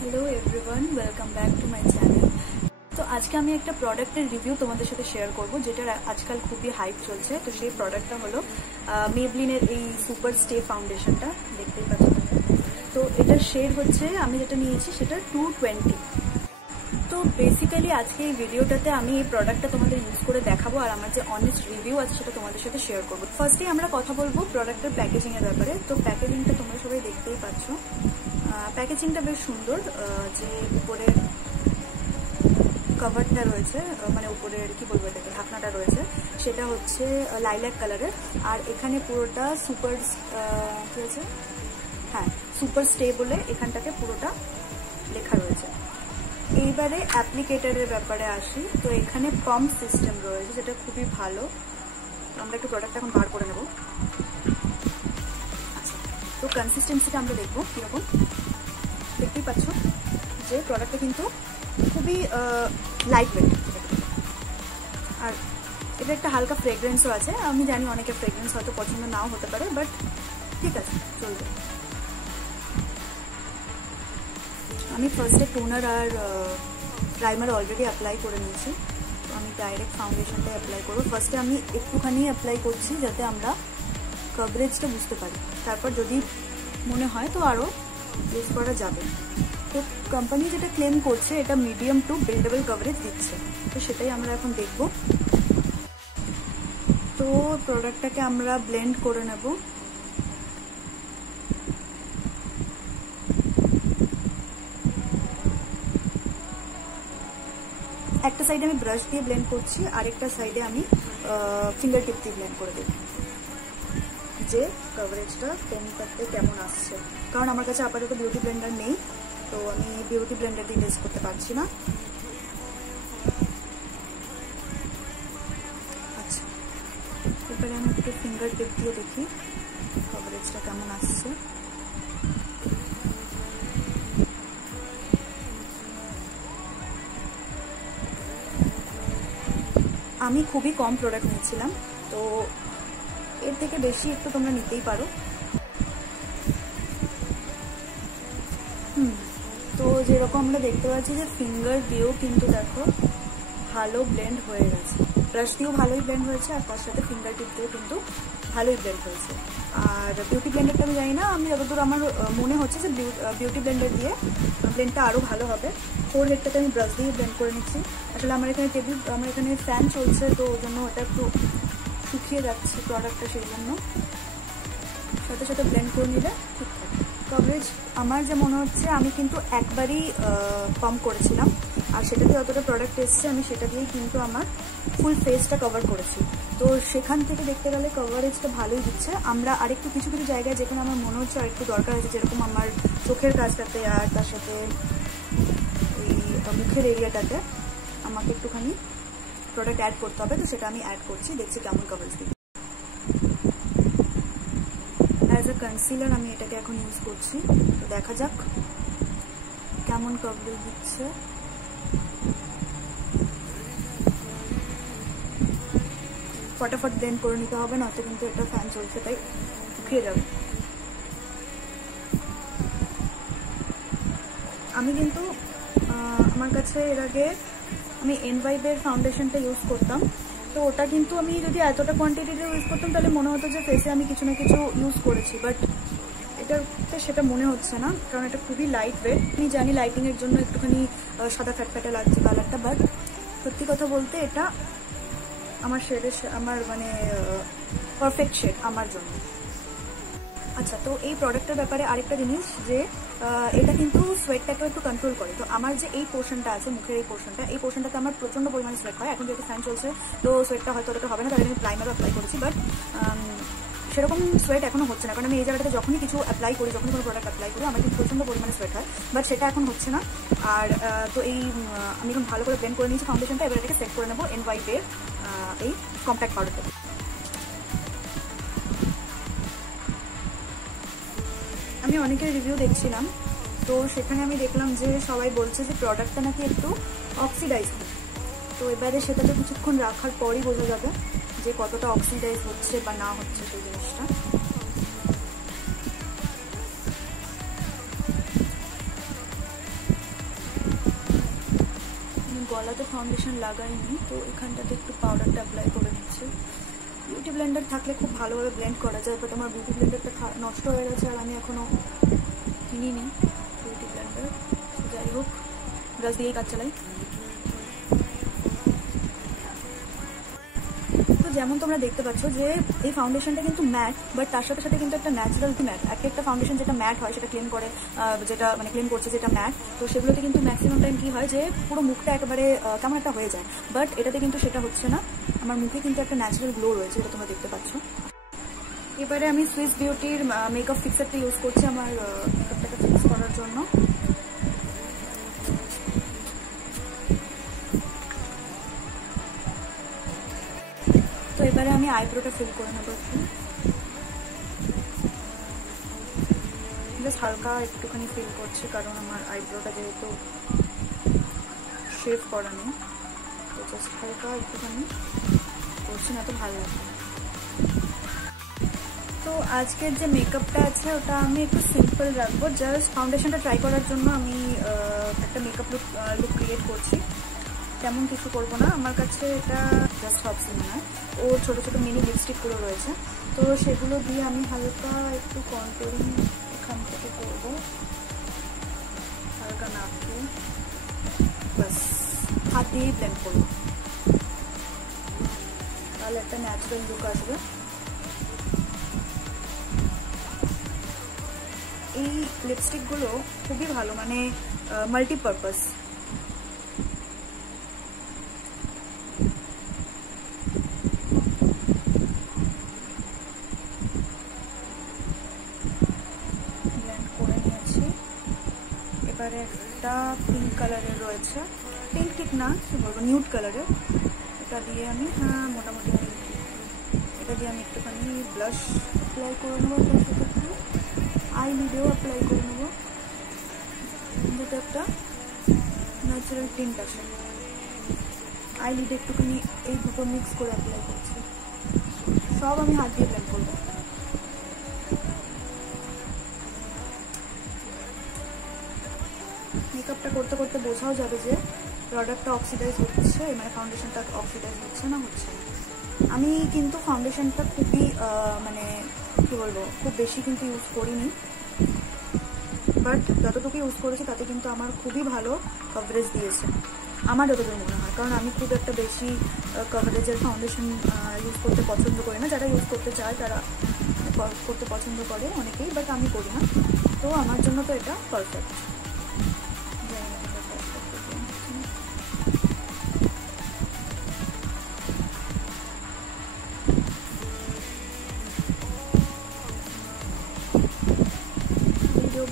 Hello everyone, welcome back to my channel. তো আজকে আমি একটা প্রোডাক্টের রিভিউ তোমাদের সাথে শেয়ার করব, যেটার আজকাল খুবই হাইপ চলছে। তো সেই প্রোডাক্টটা হলো মেবলিনের এই সুপার স্টে ফাউন্ডেশনটা, দেখতেই পাচ্ছ। তো এটার শেড হচ্ছে, আমি যেটা নিয়েছি সেটা 220। তো বেসিক্যালি আজকে এই ভিডিওটাতে আমি এই প্রোডাক্টটা তোমাদের ইউজ করে দেখাবো, আর আমার যে অনেস্ট রিভিউ আছে সেটা তোমাদের সাথে শেয়ার করবো। ফার্স্টেই আমরা কথা বলবো প্রোডাক্টের প্যাকেজিং এর ব্যাপারে। তো প্যাকেজিংটা তোমরা সবাই দেখতেই পাচ্ছ। প্যাকেজিংটা বেশ সুন্দর। যে উপরের কভারটা রয়েছে, মানে উপরের কি বলবো এটাকে, ঢাকনাটা রয়েছে, সেটা হচ্ছে লাইল্যাক কালারের। আর এখানে পুরোটা সুপার কি আছে, হ্যাঁ সুপার স্টে বলে এখানটাতে পুরোটা লেখা রয়েছে। এইবারে অ্যাপ্লিকেটারের ব্যাপারে আসি। তো এখানে পাম্প সিস্টেম রয়েছে, যেটা খুবই ভালো। আমরা একটু প্রোডাক্টটা এখন বার করে নেব। আচ্ছা, তো কনসিস্টেন্সিটা আমরা দেখবো কীরকম। দেখতেই পাচ্ছ যে প্রোডাক্টটা কিন্তু খুবই লাইট ওয়েট, আর এটা একটা হালকা ফ্রেগ্রেন্সও আছে। আমি জানি অনেকের ফ্রেগ্রেন্স হয়তো পছন্দ নাও হতে পারে, বাট ঠিক আছে, চলবে। আমি ফার্স্টে টোনার আর প্রাইমার অলরেডি অ্যাপ্লাই করে নিয়েছি। তো আমি ডাইরেক্ট ফাউন্ডেশনটা অ্যাপ্লাই করবো। ফার্স্টে আমি একটুখানি অ্যাপ্লাই করছি, যাতে আমরা কভারেজটা বুঝতে পারি। তারপর যদি মনে হয় তো আরও ইউজ করা যাবে। তো কোম্পানি যেটা ক্লেম করছে, এটা মিডিয়াম টু বিল্ডেবল কভারেজ দিচ্ছে। তো সেটাই আমরা এখন দেখব। তো প্রোডাক্টটাকে আমরা ব্লেন্ড করে নেব। একটা সাইডে আমি ব্রাশ দিয়ে ব্লেন্ড করছি, আরেকটা সাইডে আমি ফিঙ্গার টিপ দিয়ে ব্লেন্ড করে দেব, যে কভারেজটা পেনটাতে কেমন আসছে। কারণ আমার কাছে আপাতত বিউটি ব্লেন্ডার নেই, তো আমি বিউটি ব্লেন্ডার দিয়ে টেস্ট করতে পারছি না। আচ্ছা, এবারে আমি একটু ফিঙ্গার টিপ দিয়ে দেখি কভারেজটা কেমন আসছে। আমি খুবই কম প্রোডাক্ট নিয়েছিলাম, তো এর থেকে বেশি একটু তোমরা নিতেই পারো। তো যেরকম আমরা দেখতে পাচ্ছি যে ফিঙ্গার দিয়েও কিন্তু দেখো ভালো ব্লেন্ড হয়ে গেছে। ব্রাশ দিয়েও ভালোই ব্লেন্ড হয়েছে, আর তার সাথে ফিঙ্গার টিপ দিয়েও কিন্তু ভালোই ব্লেন্ড হয়েছে। আর বিউটি ব্লেন্ডারটা আমি জানি না, আমি যতদূর আমার মনে হচ্ছে যে বিউটি ব্লেন্ডার দিয়ে ব্লেন্ডটা আরও ভালো হবে। ফোর হেডটাতে আমি ব্রাশ দিয়ে ব্লেন্ড করে নিচ্ছি। আসলে আমার এখানে ফ্যান চলছে, তো ওই জন্য ওটা একটু শুকিয়ে যাচ্ছে প্রোডাক্টটা, সেই জন্য সাথে সাথে ব্লেন্ড করে নিলে ঠিকঠাক। কভারেজ আমার যে মনে হচ্ছে, আমি কিন্তু একবারই পাম্প করেছিলাম, আর সেটাতে যতটা প্রোডাক্ট এসছে আমি সেটা দিয়েই কিন্তু আমার ফুল ফেসটা কভার করেছি। তো সেখান থেকে দেখতে গেলে কভারেজটা ভালোই দিচ্ছে। আমরা আরেকটু কিছু কিছু জায়গায় যেখানে আমার মনে হচ্ছে আরেকটু দরকার আছে, যেরকম আমার চোখের কাজটাতে আর তার সাথে এই মুখের এরিয়াটাতে আমাকে একটুখানি প্রোডাক্ট অ্যাড করতে হবে। তো সেটা আমি অ্যাড করছি, দেখছি কেমন কভারেজ দিচ্ছে। অ্যাজ আ কনসিলার আমি এটাকে এখন ইউজ করছি, তো দেখা যাক কেমন কভারেজ দিচ্ছে। ফটাফট ব্লেন্ড করে নিতে হবে, নয়তো কিন্তু এটা ফ্যান চলছে তাই শুকিয়ে যাবে। আমি কিন্তু আমার কাছে এর আগে আমি এনভাইবের ফাউন্ডেশনটা ইউজ করতাম। তো ওটা কিন্তু আমি যদি এতটা কোয়ান্টিটিতে ইউজ করতাম, তাহলে মনে হতো যে ফেসে আমি কিছু না কিছু ইউজ করেছি, বাট এটাতে সেটা মনে হচ্ছে না, কারণ এটা খুবই লাইট ওয়েট। আমি জানি লাইটিংয়ের জন্য একটুখানি সাদা ফ্যাটফ্যাটে লাগছে কালারটা, বাট সত্যি কথা বলতে এটা আমার শেডের, আমার মানে পারফেক্ট শেড আমার জন্য। আচ্ছা, তো এই প্রোডাক্টের ব্যাপারে আরেকটা জিনিস, যে এটা কিন্তু সোয়েটটাকেও একটু কন্ট্রোল করে। তো আমার যে এই পোর্শনটা আছে, মুখের এই পোর্শনটাতে আমার প্রচণ্ড পরিমাণে সোয়েট হয়। এখন যেহেতু ফ্যান চলছে, তো সোয়েটটা হয়তো ওটা হবে না, তাহলে আমি প্রাইমারও অ্যাপ্লাই করেছি, বাট সেরকম সোয়েট এখনও হচ্ছে না। কারণ আমি এই জায়গাটাতে যখনই কিছু অ্যাপ্লাই করি, যখনই কোনো প্রোডাক্ট অ্যাপ্লাই করি, আমার কিন্তু প্রচণ্ড পরিমাণে সোয়েট হয়, বাট সেটা এখন হচ্ছে না। আর তো এই আমি এখন ভালো করে ব্লেন্ড করে নিয়েছি ফাউন্ডেশনটা। এবার এটাকে সেট করে নেবো এনভাইবের এই কম্প্যাক্ট পাউডারটা। আমি অনেকের রিভিউ দেখছিলাম, তো সেখানে আমি দেখলাম যে সবাই বলছে যে প্রোডাক্টটা নাকি একটু অক্সিডাইজ হয়। তো এবারে সেটাতে কিছুক্ষণ রাখার পরই বোঝা যাবে যে কতটা অক্সিডাইজ হচ্ছে বা না হচ্ছে সেই জিনিসটা। গলাতে ফাউন্ডেশন লাগাইনি, তো এখানটাতে একটু পাউডারটা অ্যাপ্লাই করে নিচ্ছি। বিউটি ব্লেন্ডার থাকলে খুব ভালোভাবে ব্লেন্ড করা যায়, বাট আমার বিউটি ব্লেন্ডারটা নষ্ট হয়ে গেছে আর আমি এখনও কিনিনি বিউটি ব্লেন্ডার। যাই হোক, ব্রাশ দিয়েই কাজ চালাই। তো যেমন তোমরা দেখতে পাচ্ছ যে এই ফাউন্ডেশনটা কিন্তু ম্যাট, বাট তার সাথে সাথে কিন্তু একটা ন্যাচারাল ম্যাট। একটা ফাউন্ডেশন যেটা ম্যাট হয় সেটা ক্লেম করে, যেটা মানে ক্লেম করছে যেটা ম্যাট, তো সেগুলোতে কিন্তু ম্যাক্সিমাম টাইম কি হয় যে পুরো মুখটা একেবারে কেমন একটা হয়ে যায়, বাট এটাতে কিন্তু সেটা হচ্ছে না। আমার মুখে কিন্তু একটা ন্যাচারাল গ্লো রয়েছে, যেটা তোমরা দেখতে পাচ্ছ। এবারে আমি সুইস বিউটির মেকআপ ফিক্সারটা ইউজ করছি আমার মেকআপটাকে ফিক্স করার জন্য। তো এবারে আমি আইব্রোটা ফিল করে নেবো একটু, জাস্ট হালকা একটুখানি ফিল করছি, কারণ আমার আইব্রোটা যেহেতু শেভ করা নেই, তো জাস্ট হালকা একটুখানি করছি, না তো ভালো লাগবে। তো আজকের যে মেকআপটা আছে ওটা আমি একটু সিম্পল রাখবো, জাস্ট ফাউন্ডেশনটা ট্রাই করার জন্য আমি একটা মেকআপ লুক ক্রিয়েট করছি। তেমন কিছু করবো না, আমার কাছে এটা জাস্ট হবস মনে হয়, ও ছোটো ছোটো মিনি লিপস্টিকগুলো রয়েছে, তো সেগুলো দিয়ে আমি হালকা একটু কন্ট্রোলিং এখান থেকে করবো, হালকা নাকে, বাস হাত দিয়েই ব্লেন্ড করবো, তাহলে একটা ন্যাচারাল লুক আসবে। এই লিপস্টিকগুলো খুবই ভালো, মানে মাল্টিপারপাস। ব্লেন্ড করে নিয়েছি। এবারে একটা পিঙ্ক কালারের রয়েছে, পিঙ্ক ঠিক না কি বলবো, নিউড কালারের, এটা দিয়ে আমি মোটামুটি এটা দিয়ে আমি একটুখানি ব্লাশ অ্যাপ্লাই করে নেবো, একটু আই লিডেও অ্যাপ্লাই করে নেবো, যাতে একটা ন্যাচারাল টিন্ট আসে। আই লিডে একটুখানি এই দুটো মিক্স করে অ্যাপ্লাই করছি, সব আমি হাত দিয়ে ব্লেন্ড করবো। মেকআপটা করতে করতে বোঝাও যাবে যে প্রোডাক্টটা অক্সিডাইজ হচ্ছে, মানে ফাউন্ডেশনটা অক্সিডাইজ হচ্ছে না হচ্ছে না। আমি কিন্তু ফাউন্ডেশনটা খুবই মানে কী বলবো, খুব বেশি কিন্তু ইউজ করিনি, বাট যতটুকু ইউজ করেছি তাতে কিন্তু আমার খুবই ভালো কভারেজ দিয়েছে আমার যতদূর মনে হয়, কারণ আমি খুব একটা বেশি কভারেজের ফাউন্ডেশন ইউজ করতে পছন্দ করি না। যারা ইউজ করতে চায় তারা করতে পছন্দ করে অনেকেই, বাট আমি করি না, তো আমার জন্য তো এটা পারফেক্ট।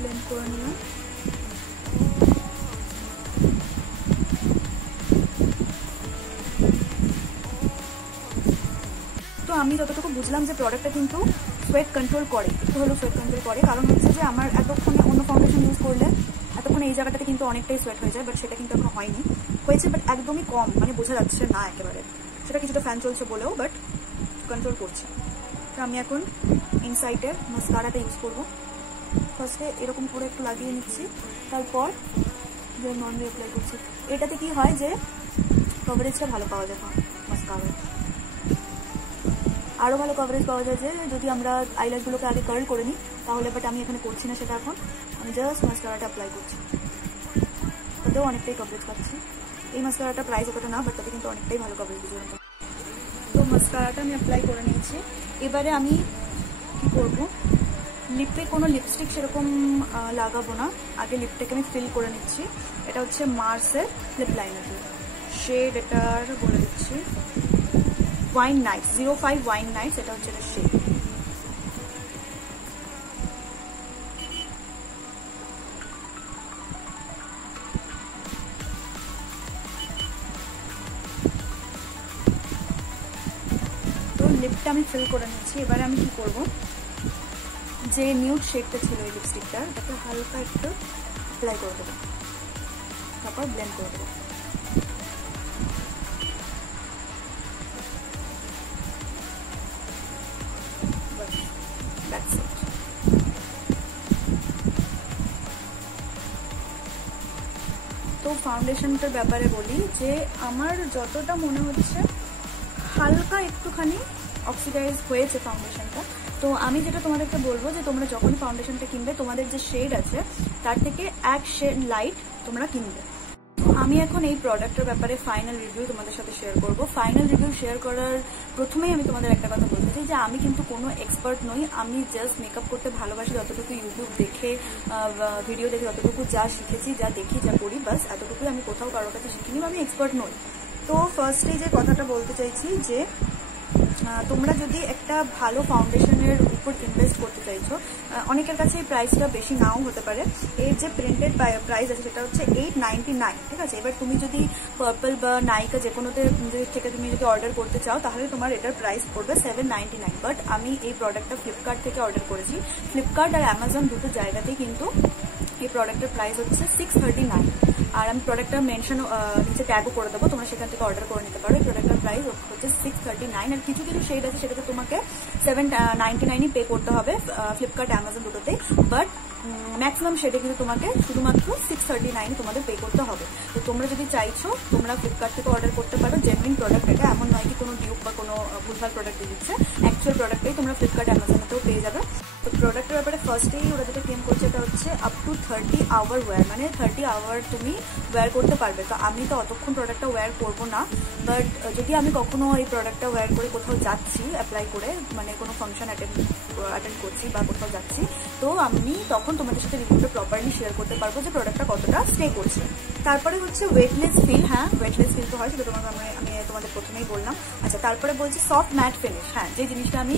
ব্লেন্ড করে নিলাম। তো আমি যতটুকু বুঝলাম যে প্রোডাক্টটা কিন্তু সোয়েট কন্ট্রোল করে, একটু হলেও সোয়েট কন্ট্রোল করে, কারণ হচ্ছে যে আমার এতক্ষণে অন্য ফাউন্ডেশন ইউজ করলে এতক্ষণে এই জায়গাটাতে কিন্তু অনেকটাই সোয়েট হয়ে যায়, বাট সেটা কিন্তু এখনো হয়নি, হয়েছে বাট একদমই কম, মানে বোঝা যাচ্ছে না একেবারে, সেটা কিছুটা ফ্যান চলছে বলেও, বাট কন্ট্রোল করছে। তো আমি এখন ইনসাইডের মাস্কারাটা ইউজ করবো। ফার্স্টে এরকম করে একটু লাগিয়ে নিচ্ছি, তারপর যে নর্মালি অ্যাপ্লাই করছি। এটাতে কি হয় যে কভারেজটা ভালো পাওয়া যায় মাস্কারা, আরও ভালো কভারেজ পাওয়া যায় যে যদি আমরা আইল্যাশগুলোকে আগে কার্ল করে নিই তাহলে, বাট আমি এখানে করছি না সেটা, এখন আমি জাস্ট মাস্কারাটা অ্যাপ্লাই করছি, তাতেও অনেকটাই কভারেজ পাচ্ছি। এই মাস্কারাটা প্রাইস অতটা না, বাট তাতে কিন্তু অনেকটাই ভালো কভারেজ দিয়েছে। তো মাস্কারাটা আমি অ্যাপ্লাই করে নিয়েছি। এবারে আমি কী করবো, লিপে কোনো লিপস্টিক সেরকম লাগাবো না, আগে লিপটাকে আমি ফিল করে নিচ্ছি। এটা হচ্ছে মার্সের লিপ লাইনার, শেড এটার বলে দিচ্ছি ওয়াইন নাইটস 05 ওয়াইন নাইটস, এটা হচ্ছে এটা শেড। তো লিপটা আমি ফিল করে নিচ্ছি। এবারে আমি কি করব, যে নিউড শেডটা ছিল এই লিপস্টিকটা, এটাকে হালকা একটু অ্যাপ্লাই করে দেবো, তারপর ব্লেন্ড করে দেবো। তো ফাউন্ডেশনটার ব্যাপারে বলি যে আমার যতটা মনে হচ্ছে হালকা একটুখানি অক্সিডাইজ হয়েছে ফাউন্ডেশনটা। তো আমি যেটা তোমাদেরকে বলবো যে তোমরা যখনই ফাউন্ডেশনটা কিনবে তোমাদের যে শেড আছে তার থেকে এক শেড লাইট তোমরা কিনবে। আমি এখন এই প্রোডাক্টের ব্যাপারে ফাইনাল রিভিউ তোমাদের সাথে শেয়ার করব। ফাইনাল রিভিউ শেয়ার করার প্রথমেই আমি তোমাদের একটা কথা বলতে চাই যে আমি কিন্তু কোনো এক্সপার্ট নই। আমি জাস্ট মেকআপ করতে ভালোবাসি, যতটুকু ইউটিউব দেখে ভিডিও দেখে যতটুকু যা শিখেছি, যা দেখি, যা করি, বাস এতটুকুই। আমি কোথাও কারোর কাছে শিখিনি, আমি এক্সপার্ট নই। তো ফার্স্টে যে কথাটা বলতে চাইছি যে তোমরা যদি একটা ভালো ফাউন্ডেশনের উপর ইনভেস্ট করতে চাইছো, অনেকের কাছে এই প্রাইসটা বেশি নাও হতে পারে। এর যে প্রিন্টেড প্রাইস আছে সেটা হচ্ছে 899, ঠিক আছে। এবার তুমি যদি পার্পল বা নাইকা যে কোনোতে থেকে তুমি যদি অর্ডার করতে চাও তাহলে তোমার এটার প্রাইস পড়বে 799। বাট আমি এই প্রোডাক্টটা ফ্লিপকার্ট থেকে অর্ডার করেছি। ফ্লিপকার্ট আর অ্যামাজন দুটো জায়গাতেই কিন্তু এই প্রোডাক্টের প্রাইস হচ্ছে 639। আর আমি প্রোডাক্টটা মেনশন নিচে ট্যাগও করে দেবো, তোমরা সেখান থেকে অর্ডার করে নিতে পারো। এই প্রোডাক্টের প্রাইস হচ্ছে 639। আর কিছু কিছু শেড আছে সেটাতে তোমাকে 799 পে করতে হবে ফ্লিপকার্ট অ্যামাজন দুটোতেই। বাট ম্যাক্সিমাম শেডে কিন্তু তোমাকে শুধুমাত্র 639 তোমাদের পে করতে হবে। তো তোমরা যদি চাইছো তোমরা ফ্লিপকার্ট থেকে অর্ডার করতে পারো। জেনুইন প্রোডাক্ট এটা, এমন নয় কি কোনো ডিউপ বা কোনো ভুলভাল প্রোডাক্ট দিচ্ছে। অ্যাকচুয়াল প্রোডাক্টটাই তোমরা ফ্লিপকার্ট অ্যামাজনেতেও পেয়ে যাবে। তো প্রোডাক্টের ব্যাপারে ফার্স্টেই ওরা যেটা ক্লেম করছে এটা হচ্ছে আপ টু 30 আওয়ার ওয়্যার, মানে 30 আওয়ার তুমি ওয়্যার করতে পারবে। তো আমি তো অতক্ষণ প্রোডাক্টটা ওয়্যার করবো না, বাট যদি আমি কখনো এই প্রোডাক্টটা ওয়্যার করে কোথাও যাচ্ছি অ্যাপ্লাই করে, মানে কোনো ফাংশন অ্যাটেন্ড করছি বা কোথাও যাচ্ছি, তো আমি তখন তোমাদের সাথে রিভিউটা প্রপারলি শেয়ার করতে পারবো যে প্রোডাক্টটা কতটা স্টে করছে। তারপরে হচ্ছে ওয়েটলেস ফিল। হ্যাঁ, ওয়েটলেস ফিল তো হয়, সেটা আমি তোমাদের প্রথমেই বললাম। আচ্ছা, তারপরে বলছি সফট ম্যাট ফিনিশ। হ্যাঁ, যে জিনিসটা আমি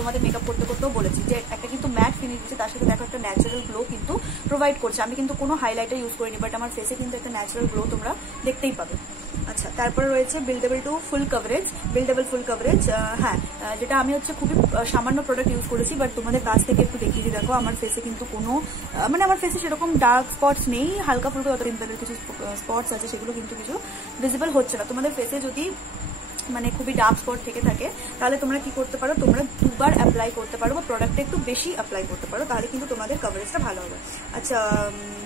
তোমাদের মেকআপ করতে করতেও বলেছি যে একটা কিন্তু ম্যাট ফিনিশ দিচ্ছে, তার সাথে দেখো একটা ন্যাচারাল গ্লো কিন্তু প্রোভাইড করছে। আমি কিন্তু কোনো হাইলাইটার ইউজ করিনি, বাট আমার ফেসে কিন্তু একটা ন্যাচারাল গ্লো তোমরা দেখতেই পাবে। আচ্ছা, তারপরে রয়েছে বিল্ডেবল ফুল কাভারেজ। হ্যাঁ, যেটা আমি হচ্ছে খুবই সামান্য প্রোডাক্ট ইউজ করেছি, বাট তোমাদের কাছ থেকে একটু দেখিয়ে দিই। দেখো আমার ফেসে কিন্তু কোনো মানে আমার ফেসে সেরকম ডার্ক স্পটস নেই, হালকা ফুলকা পিম্পলের কিছু স্পটস আছে, সেগুলো কিন্তু কিছু ভিজিবল হচ্ছে না। তোমাদের ফেসে যদি মানে খুবই ডার্ক স্পট থেকে থাকে তাহলে তোমরা কি করতে পারো, তোমরা দুবার অ্যাপ্লাই করতে পারো বা প্রোডাক্টটা একটু বেশি অ্যাপ্লাই করতে পারো, তাহলে কিন্তু তোমাদের কভারেজটা ভালো হবে। আচ্ছা,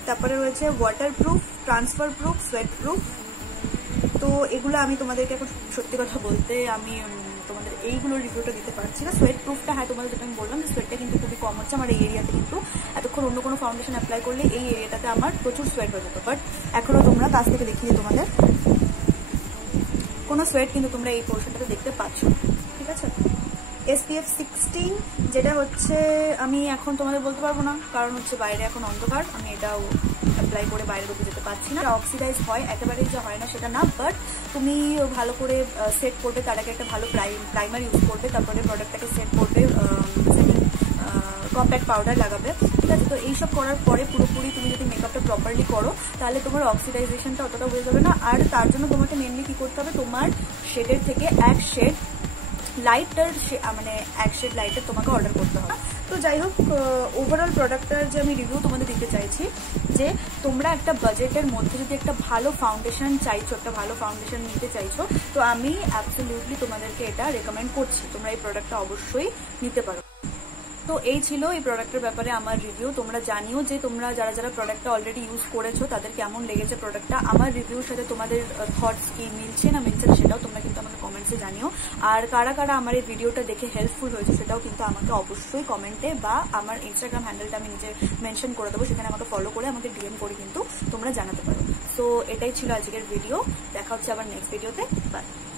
তারপরে রয়েছে water proof, transfer proof, sweat proof. তো এগুলো আমি তোমাদেরকে এখন সত্যি কথা বলতে আমি তোমাদের এইগুলোর রিভিউটা দিতে পারছি না। সোয়েট প্রুফটা, হ্যাঁ তোমাদের যেটা আমি বললাম যে সোয়েটটা কিন্তু খুবই কম হচ্ছে আমার এই এরিয়াতে। কিন্তু এতক্ষণ অন্য কোনো ফাউন্ডেশন অ্যাপ্লাই করলে এই এরিয়াটাতে আমার প্রচুর সোয়েট হয়ে যেত, বাট এখনও তোমরা কাছ থেকে দেখিয়ে তোমাদের কোনো সোয়েট কিন্তু তোমরা এই পোর্শনটাতে দেখতে পাচ্ছ, ঠিক আছে। SPF 16, যেটা হচ্ছে আমি এখন তোমাদের বলতে পারবো না, কারণ হচ্ছে বাইরে এখন অন্ধকার, আমি এটাও অ্যাপ্লাই করে বাইরে ঢুকে যেতে পারছি না। অক্সিডাইজ হয়, একেবারেই যে হয় না সেটা না, বাট তুমি ভালো করে সেট করবে, তার আগে একটা ভালো প্রাইমার ইউজ করবে, তারপরে প্রোডাক্টটাকে সেট করবে, কম্প্যাক্ট পাউডার লাগাবে, ঠিক আছে। তো এইসব করার পরে পুরোপুরি তুমি যদি মেকআপটা প্রপারলি করো তাহলে তোমার অক্সিডাইজেশনটা অতটা হয়ে যাবে না। আর তার জন্য তোমাকে মেনলি কি করতে হবে, তোমার শেডের থেকে এক শেড লাইটার, মানে এক শেড লাইটার তোমাকে অর্ডার করতে হবে। তো যাই হোক, ওভারঅল প্রোডাক্টটার যে আমি রিভিউ তোমাদের দিতে চাইছি যে তোমরা একটা বাজেটের মধ্যে যদি একটা ভালো ফাউন্ডেশন চাইছো, একটা ভালো ফাউন্ডেশন নিতে চাইছো, তো আমি অ্যাবসলিউটলি তোমাদেরকে এটা রেকমেন্ড করছি, তোমরা এই প্রোডাক্টটা অবশ্যই নিতে পারো। তো এই ছিল এই প্রোডাক্টের ব্যাপারে আমার রিভিউ। তোমরা জানিও যে তোমরা যারা যারা প্রোডাক্টটা অলরেডি ইউজ করেছো তাদের কেমন লেগেছে প্রোডাক্টটা। আমার রিভিউর সাথে তোমাদের থটস কি মিলছে না মিলছে সেটাও তোমরা কিন্তু আমাকে কমেন্টসে জানিও। আর কারা কারা আমার এই ভিডিওটা দেখে হেল্পফুল হয়েছে সেটাও কিন্তু আমাকে অবশ্যই কমেন্টে বা আমার ইনস্টাগ্রাম হ্যান্ডেলটা আমি নিজে মেনশন করে দেবো, সেখানে আমাকে ফলো করে আমাকে DM করে কিন্তু তোমরা জানাতে পারো। তো এটাই ছিল আজকের ভিডিও, দেখা হচ্ছে আবার নেক্সট ভিডিওতে। বাই।